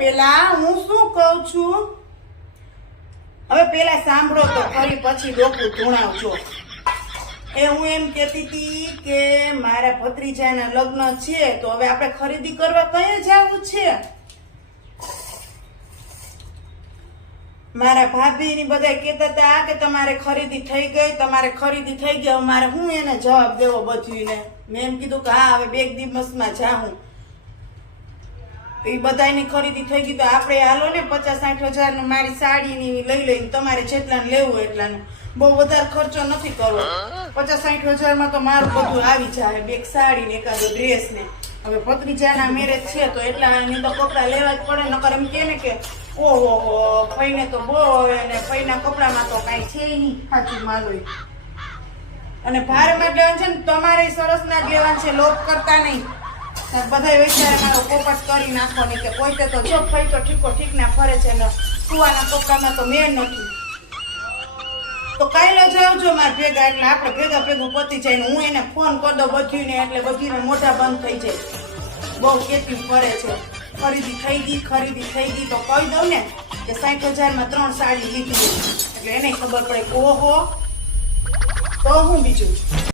પેલા હું શું કહું છું, હવે પેલા સાંભળો તો ફરી પછી ડોકું ધૂણાવજો. હું એમ કહેતી હતી કે મારા ભત્રીજાના લગ્ન છે તો હવે આપણે ખરીદી કરવા કયે જવું છે? મારા ભાભી ની બધા કહેતા હતા કે તમારે ખરીદી થઈ ગઈ, તમારે ખરીદી થઈ ગઈ. હવે મારે હું એને જવાબ દેવો બધીને? મેં એમ કીધું કે હા હવે 2 દિવસમાં જાઉં. તો એ બધાની ખરીદી થઈ ગઈ તો આપણે હાલો ને 50-60 હજારનું મારી સાડીની લઈ લઈને તમારે જેટલાને લેવું એટલાનું. બહુ વધારે ખર્ચો નથી કરવો. 50-60 હજારમાં તો મારું બધું આવી જાય, 2 સાડી ને એકાદો ડ્રેસ ને. હવે ભત્રીજાના મેરેજ છે તો એટલા એની તો કપડા લેવા જ પડે. નકર એમ કે ને કે ઓહો ફઈને તો બહુ હવે ને ફઈના કપડામાં તો કાંઈ છે નહીં સાચું માલોય. અને ભારમાં લેવાનું છે ને તમારે સરસના જ લેવાનું છે, લોભ કરતા નહીં. બધા વિચારે મારો પોપટ કરી નાખો ને કે કોઈ તો જો ફઈ તો ઠીક ના ફરે છે ને કુવાના કપડામાં તો મેળ નથી. તો કાલે જાવજો મારા ભેગા, એટલે આપણે ભેગું પતી જાય ને હું એને ફોન કરી દઉં બધીને, એટલે બધીને મોઢા બંધ થઈ જાય. બહુ કેતી ફરે છે. ખરીદી થઈ ગઈ તો કહી દઉં ને કે 60,000માં 3 સાડી લીધી, એટલે એને ખબર પડે કે ઓહો. તો હું બીજું